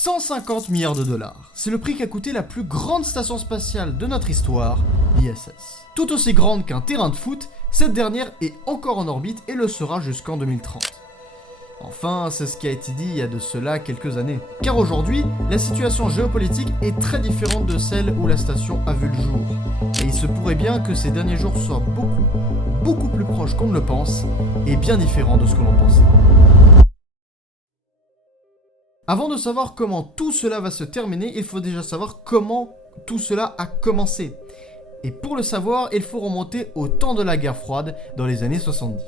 150 milliards de dollars, c'est le prix qu'a coûté la plus grande station spatiale de notre histoire, l'ISS. Tout aussi grande qu'un terrain de foot, cette dernière est encore en orbite et le sera jusqu'en 2030. Enfin, c'est ce qui a été dit il y a de cela quelques années. Car aujourd'hui, la situation géopolitique est très différente de celle où la station a vu le jour. Et il se pourrait bien que ces derniers jours soient beaucoup plus proches qu'on ne le pense, et bien différents de ce que l'on pensait. Avant de savoir comment tout cela va se terminer, il faut déjà savoir comment tout cela a commencé. Et pour le savoir, il faut remonter au temps de la guerre froide, dans les années 70.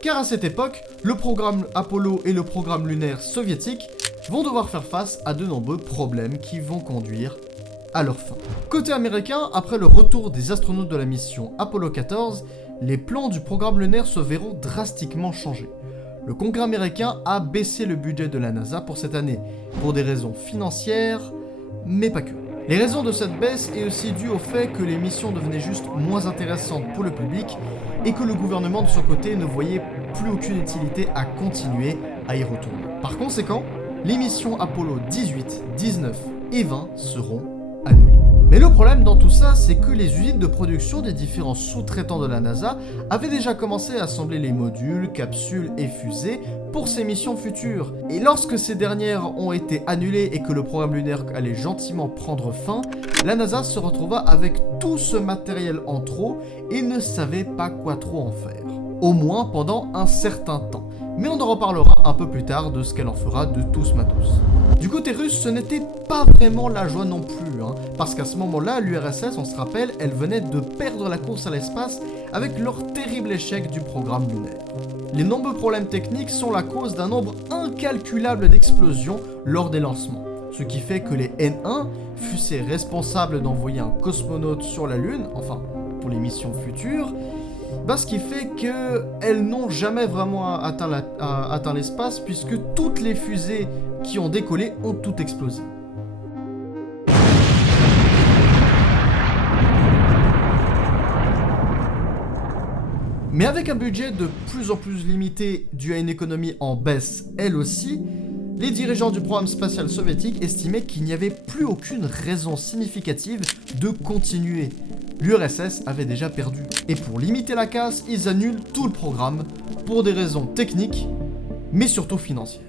Car à cette époque, le programme Apollo et le programme lunaire soviétique vont devoir faire face à de nombreux problèmes qui vont conduire à leur fin. Côté américain, après le retour des astronautes de la mission Apollo 14, les plans du programme lunaire se verront drastiquement changer. Le Congrès américain a baissé le budget de la NASA pour cette année, pour des raisons financières, mais pas que. Les raisons de cette baisse est aussi due au fait que les missions devenaient juste moins intéressantes pour le public et que le gouvernement de son côté ne voyait plus aucune utilité à continuer à y retourner. Par conséquent, les missions Apollo 18, 19 et 20 seront annulées. Mais le problème dans tout ça, c'est que les usines de production des différents sous-traitants de la NASA avaient déjà commencé à assembler les modules, capsules et fusées pour ces missions futures. Et lorsque ces dernières ont été annulées et que le programme lunaire allait gentiment prendre fin, la NASA se retrouva avec tout ce matériel en trop et ne savait pas quoi trop en faire. Au moins pendant un certain temps. Mais on en reparlera un peu plus tard de ce qu'elle en fera de tout ce matos. Du côté russe, ce n'était pas vraiment la joie non plus, parce qu'à ce moment-là, l'URSS, on se rappelle, elle venait de perdre la course à l'espace avec leur terrible échec du programme lunaire. Les nombreux problèmes techniques sont la cause d'un nombre incalculable d'explosions lors des lancements, ce qui fait que les N1 fussent responsables d'envoyer un cosmonaute sur la Lune, enfin, pour les missions futures, ce qui fait qu'elles n'ont jamais vraiment atteint l'espace puisque toutes les fusées qui ont décollé ont toutes explosé. Mais avec un budget de plus en plus limité dû à une économie en baisse elle aussi, les dirigeants du programme spatial soviétique estimaient qu'il n'y avait plus aucune raison significative de continuer. L'URSS avait déjà perdu. Et pour limiter la casse, ils annulent tout le programme pour des raisons techniques, mais surtout financières.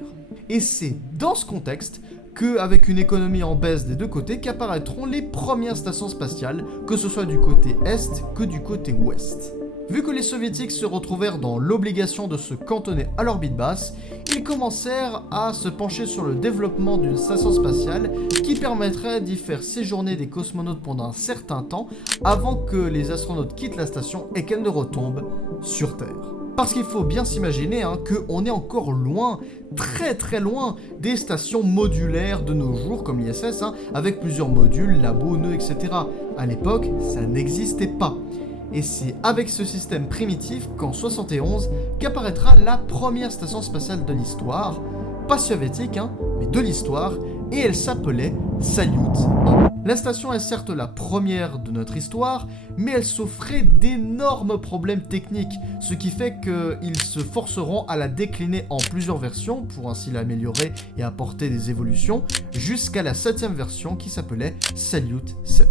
Et c'est dans ce contexte qu'avec une économie en baisse des deux côtés qu'apparaîtront les premières stations spatiales, que ce soit du côté est que du côté ouest. Vu que les soviétiques se retrouvèrent dans l'obligation de se cantonner à l'orbite basse, ils commencèrent à se pencher sur le développement d'une station spatiale qui permettrait d'y faire séjourner des cosmonautes pendant un certain temps avant que les astronautes quittent la station et qu'elle ne retombe sur Terre. Parce qu'il faut bien s'imaginer qu'on est encore loin, très loin des stations modulaires de nos jours comme l'ISS, avec plusieurs modules, labos, nœuds, etc. À l'époque, ça n'existait pas. Et c'est avec ce système primitif qu'en 71 qu'apparaîtra la première station spatiale de l'histoire, pas soviétique, mais de l'histoire, et elle s'appelait Salyut 1. La station est certes la première de notre histoire, mais elle souffrait d'énormes problèmes techniques, ce qui fait qu'ils se forceront à la décliner en plusieurs versions pour ainsi l'améliorer et apporter des évolutions, jusqu'à la 7e version qui s'appelait Salyut 7.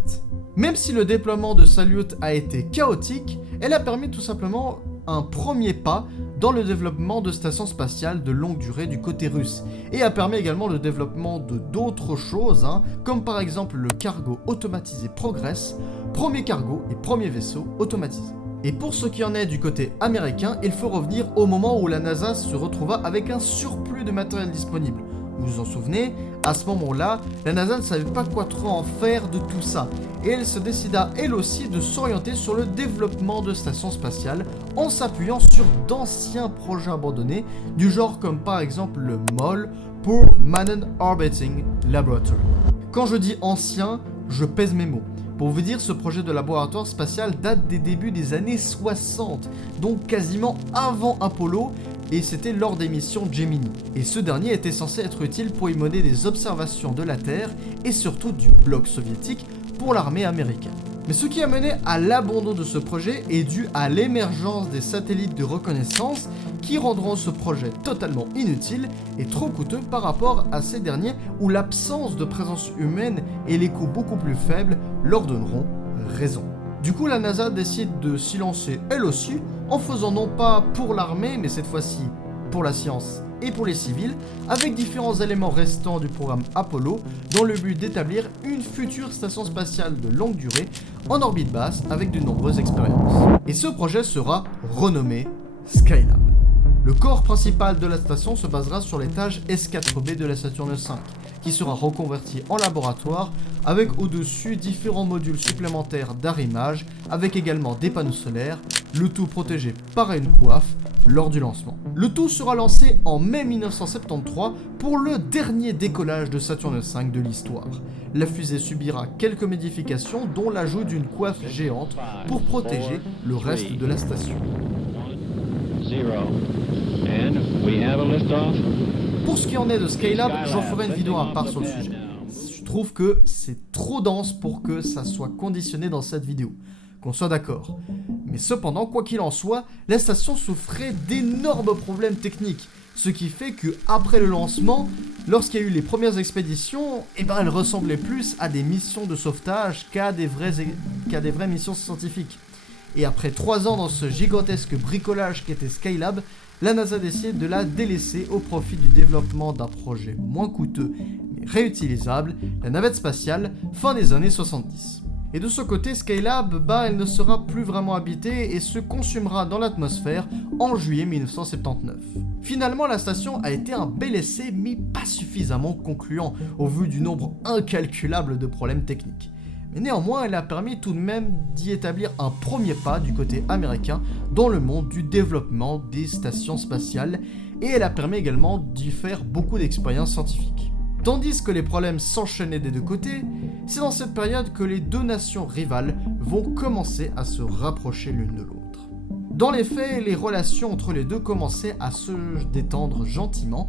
Même si le déploiement de Salyut a été chaotique, elle a permis tout simplement un premier pas dans le développement de stations spatiales de longue durée du côté russe, et a permis également le développement de d'autres choses, comme par exemple le cargo automatisé Progress, premier cargo et premier vaisseau automatisé. Et pour ce qui en est du côté américain, il faut revenir au moment où la NASA se retrouva avec un surplus de matériel disponible. Vous vous en souvenez, à ce moment-là, la NASA ne savait pas quoi trop en faire de tout ça, et elle se décida elle aussi de s'orienter sur le développement de stations spatiales en s'appuyant sur d'anciens projets abandonnés, du genre comme par exemple le MOL pour Manen Orbiting Laboratory. Quand je dis ancien, je pèse mes mots. Pour vous dire, ce projet de laboratoire spatial date des débuts des années 60, donc quasiment avant Apollo, et c'était lors des missions Gemini. Et ce dernier était censé être utile pour y mener des observations de la Terre et surtout du bloc soviétique pour l'armée américaine. Mais ce qui a mené à l'abandon de ce projet est dû à l'émergence des satellites de reconnaissance qui rendront ce projet totalement inutile et trop coûteux par rapport à ces derniers où l'absence de présence humaine et les coûts beaucoup plus faibles leur donneront raison. Du coup, la NASA décide de s'y lancer elle aussi en faisant non pas pour l'armée mais cette fois-ci pour la science et pour les civils, avec différents éléments restants du programme Apollo, dans le but d'établir une future station spatiale de longue durée en orbite basse avec de nombreuses expériences. Et ce projet sera renommé Skylab. Le corps principal de la station se basera sur l'étage S4B de la Saturne V, qui sera reconverti en laboratoire avec au-dessus différents modules supplémentaires d'arrimage, avec également des panneaux solaires, le tout protégé par une coiffe lors du lancement. Le tout sera lancé en mai 1973 pour le dernier décollage de Saturne V de l'histoire. La fusée subira quelques modifications dont l'ajout d'une coiffe géante pour protéger le reste de la station. Pour ce qui en est de Skylab, j'en ferai une vidéo à part sur le sujet. Je trouve que c'est trop dense pour que ça soit conditionné dans cette vidéo, qu'on soit d'accord. Mais cependant, quoi qu'il en soit, la station souffrait d'énormes problèmes techniques, ce qui fait que après le lancement, lorsqu'il y a eu les premières expéditions, elle ressemblait plus à des missions de sauvetage qu'à des vraies missions scientifiques. Et après 3 ans dans ce gigantesque bricolage qu'était Skylab, la NASA décide de la délaisser au profit du développement d'un projet moins coûteux mais réutilisable, la navette spatiale, fin des années 70. Et de ce côté, Skylab, elle ne sera plus vraiment habitée et se consumera dans l'atmosphère en juillet 1979. Finalement, la station a été un bel essai, mais pas suffisamment concluant, au vu du nombre incalculable de problèmes techniques. Mais néanmoins, elle a permis tout de même d'y établir un premier pas du côté américain dans le monde du développement des stations spatiales, et elle a permis également d'y faire beaucoup d'expériences scientifiques. Tandis que les problèmes s'enchaînaient des deux côtés, c'est dans cette période que les deux nations rivales vont commencer à se rapprocher l'une de l'autre. Dans les faits, les relations entre les deux commençaient à se détendre gentiment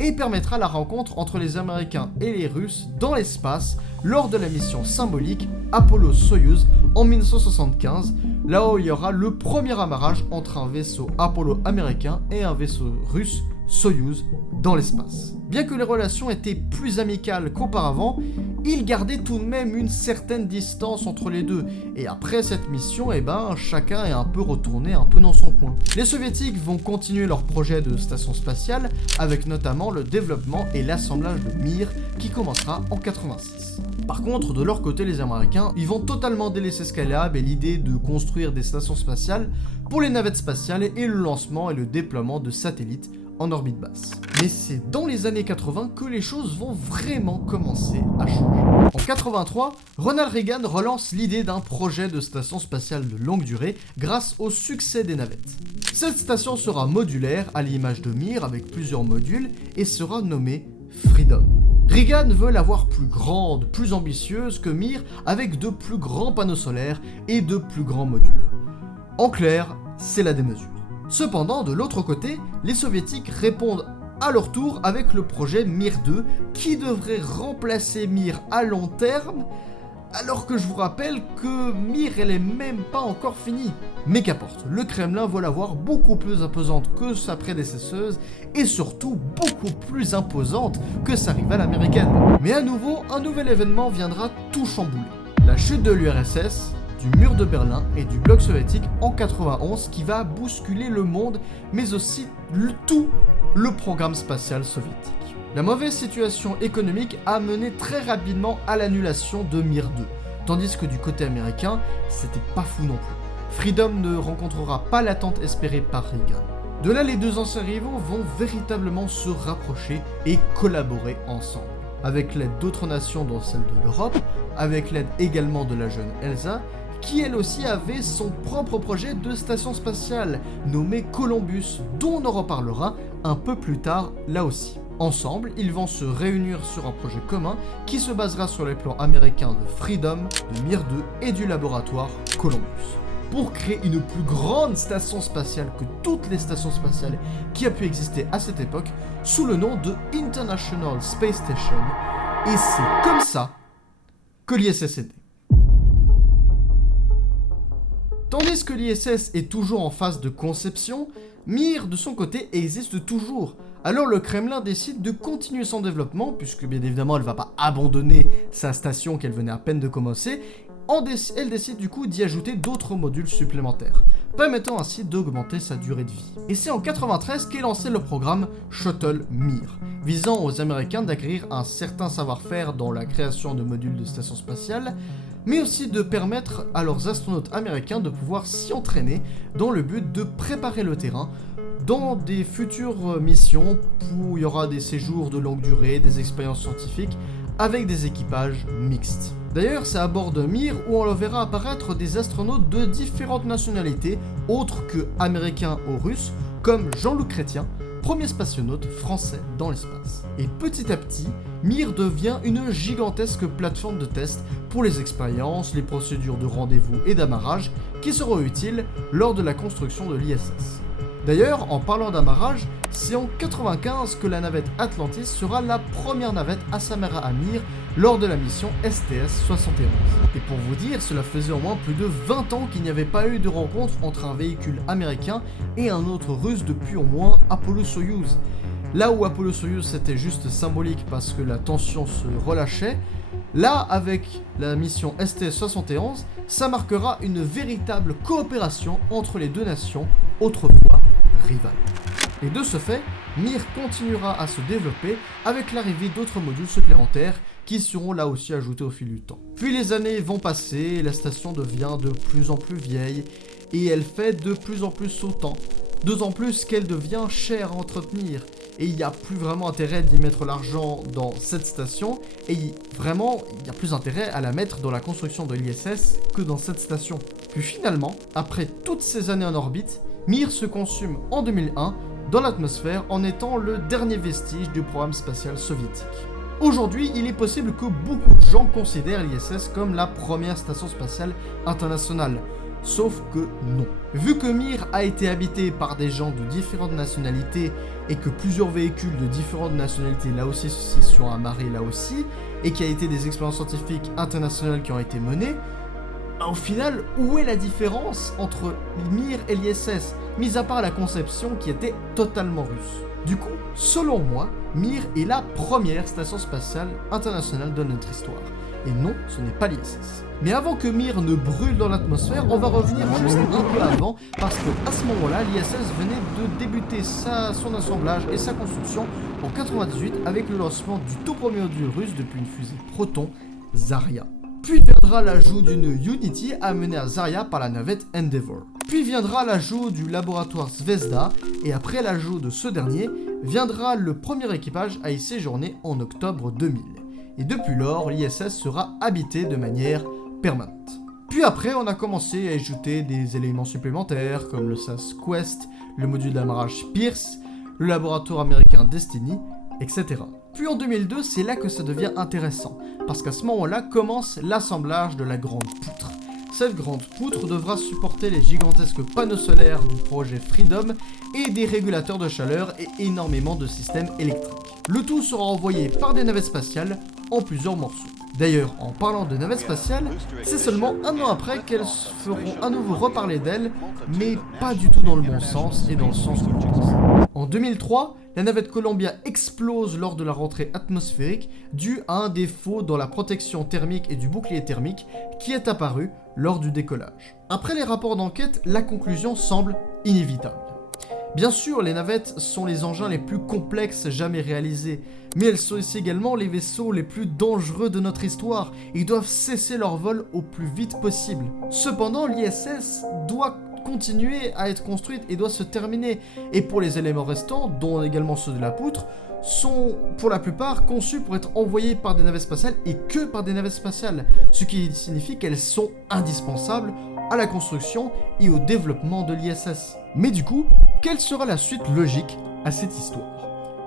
et permettra la rencontre entre les Américains et les Russes dans l'espace lors de la mission symbolique Apollo-Soyouz en 1975, là où il y aura le premier amarrage entre un vaisseau Apollo américain et un vaisseau russe Soyouz dans l'espace. Bien que les relations étaient plus amicales qu'auparavant, ils gardaient tout de même une certaine distance entre les deux, et après cette mission, chacun est un peu retourné un peu dans son coin. Les soviétiques vont continuer leur projet de station spatiale, avec notamment le développement et l'assemblage de Mir, qui commencera en 86. Par contre, de leur côté, les Américains, ils vont totalement délaisser Skylab et l'idée de construire des stations spatiales pour les navettes spatiales et le lancement et le déploiement de satellites en orbite basse. Mais c'est dans les années 80 que les choses vont vraiment commencer à changer. En 83, Ronald Reagan relance l'idée d'un projet de station spatiale de longue durée grâce au succès des navettes. Cette station sera modulaire à l'image de Mir avec plusieurs modules et sera nommée Freedom. Reagan veut la voir plus grande, plus ambitieuse que Mir avec de plus grands panneaux solaires et de plus grands modules. En clair, c'est la démesure. Cependant, de l'autre côté, les soviétiques répondent à leur tour avec le projet Mir 2 qui devrait remplacer Mir à long terme, alors que je vous rappelle que Mir elle est même pas encore finie. Mais qu'importe, le Kremlin veut la voir beaucoup plus imposante que sa prédécesseuse et surtout beaucoup plus imposante que sa rivale américaine. Mais à nouveau, un nouvel événement viendra tout chambouler. La chute de l'URSS, du mur de Berlin et du bloc soviétique en 91 qui va bousculer le monde mais aussi tout le programme spatial soviétique. La mauvaise situation économique a mené très rapidement à l'annulation de Mir 2, tandis que du côté américain, c'était pas fou non plus. Freedom ne rencontrera pas l'attente espérée par Reagan. De là, les deux anciens rivaux vont véritablement se rapprocher et collaborer ensemble, avec l'aide d'autres nations dont celle de l'Europe, avec l'aide également de la jeune Elsa, qui elle aussi avait son propre projet de station spatiale, nommé Columbus, dont on en reparlera un peu plus tard là aussi. Ensemble, ils vont se réunir sur un projet commun qui se basera sur les plans américains de Freedom, de Mir 2 et du laboratoire Columbus, pour créer une plus grande station spatiale que toutes les stations spatiales qui a pu exister à cette époque, sous le nom de International Space Station, et c'est comme ça que l'ISS est né. Tandis que l'ISS est toujours en phase de conception, Mir, de son côté, existe toujours. Alors le Kremlin décide de continuer son développement, puisque bien évidemment elle va pas abandonner sa station qu'elle venait à peine de commencer, elle décide du coup d'y ajouter d'autres modules supplémentaires, permettant ainsi d'augmenter sa durée de vie. Et c'est en 93 qu'est lancé le programme Shuttle Mir, visant aux Américains d'acquérir un certain savoir-faire dans la création de modules de stations spatiales, mais aussi de permettre à leurs astronautes américains de pouvoir s'y entraîner dans le but de préparer le terrain dans des futures missions où il y aura des séjours de longue durée, des expériences scientifiques avec des équipages mixtes. D'ailleurs, c'est à bord de Mir où on verra apparaître des astronautes de différentes nationalités, autres que américains ou russes, comme Jean-Luc Chrétien, premier spationaute français dans l'espace. Et petit à petit, Mir devient une gigantesque plateforme de test pour les expériences, les procédures de rendez-vous et d'amarrage qui seront utiles lors de la construction de l'ISS. D'ailleurs, en parlant d'amarrage, c'est en 95 que la navette Atlantis sera la première navette à s'amarrer à Mir lors de la mission STS-71. Et pour vous dire, cela faisait au moins plus de 20 ans qu'il n'y avait pas eu de rencontre entre un véhicule américain et un autre russe depuis au moins Apollo-Soyouz. Là où Apollo-Soyouz c'était juste symbolique parce que la tension se relâchait, là avec la mission STS-71, ça marquera une véritable coopération entre les deux nations, autrefois rivales. Et de ce fait, Mir continuera à se développer avec l'arrivée d'autres modules supplémentaires qui seront là aussi ajoutés au fil du temps. Puis les années vont passer, la station devient de plus en plus vieille et elle fait de plus en plus sautant, d'autant plus qu'elle devient chère à entretenir et il n'y a plus vraiment intérêt d'y mettre l'argent dans cette station et vraiment il n'y a plus intérêt à la mettre dans la construction de l'ISS que dans cette station. Puis finalement, après toutes ces années en orbite, Mir se consume en 2001 dans l'atmosphère en étant le dernier vestige du programme spatial soviétique. Aujourd'hui, il est possible que beaucoup de gens considèrent l'ISS comme la première station spatiale internationale. Sauf que non. Vu que Mir a été habité par des gens de différentes nationalités et que plusieurs véhicules de différentes nationalités là aussi se sont amarrés là aussi, et qu'il y a été des expériences scientifiques internationales qui ont été menées, au final, où est la différence entre Mir et l'ISS, mis à part la conception qui était totalement russe? Du coup, selon moi, Mir est la première station spatiale internationale de notre histoire. Et non, ce n'est pas l'ISS. Mais avant que Mir ne brûle dans l'atmosphère, on va revenir juste un peu avant, parce qu'à ce moment-là, l'ISS venait de débuter son assemblage et sa construction en 98 avec le lancement du tout premier module russe depuis une fusée Proton, Zarya. Puis viendra l'ajout d'une Unity amenée à Zarya par la navette Endeavour. Puis viendra l'ajout du laboratoire Zvezda, et après l'ajout de ce dernier, viendra le premier équipage à y séjourner en octobre 2000. Et depuis lors, l'ISS sera habité de manière permanente. Puis après, on a commencé à ajouter des éléments supplémentaires comme le SAS Quest, le module d'amarrage Pierce, le laboratoire américain Destiny, etc. Puis en 2002, c'est là que ça devient intéressant, parce qu'à ce moment-là commence l'assemblage de la grande poutre. Cette grande poutre devra supporter les gigantesques panneaux solaires du projet Freedom et des régulateurs de chaleur et énormément de systèmes électriques. Le tout sera envoyé par des navettes spatiales en plusieurs morceaux. D'ailleurs, en parlant de navettes spatiales, c'est seulement un an après qu'elles feront à nouveau reparler d'elles, mais pas du tout dans le bon sens et dans le sens que l'on pense. En 2003, la navette Columbia explose lors de la rentrée atmosphérique dû à un défaut dans la protection thermique et du bouclier thermique qui est apparu lors du décollage. Après les rapports d'enquête, la conclusion semble inévitable. Bien sûr, les navettes sont les engins les plus complexes jamais réalisés, mais elles sont aussi également les vaisseaux les plus dangereux de notre histoire et doivent cesser leur vol au plus vite possible. Cependant, l'ISS doit continuer à être construite et doit se terminer, et pour les éléments restants, dont également ceux de la poutre, sont pour la plupart conçus pour être envoyés par des navettes spatiales et que par des navettes spatiales, ce qui signifie qu'elles sont indispensables à la construction et au développement de l'ISS. Mais du coup, quelle sera la suite logique à cette histoire?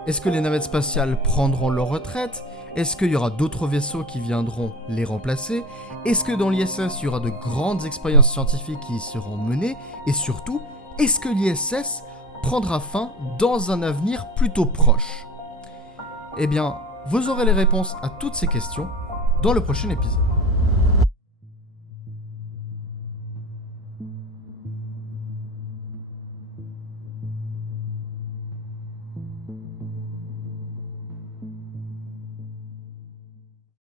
Est-ce que les navettes spatiales prendront leur retraite? Est-ce qu'il y aura d'autres vaisseaux qui viendront les remplacer? Est-ce que dans l'ISS, il y aura de grandes expériences scientifiques qui y seront menées? Et surtout, est-ce que l'ISS prendra fin dans un avenir plutôt proche? Eh bien, vous aurez les réponses à toutes ces questions dans le prochain épisode.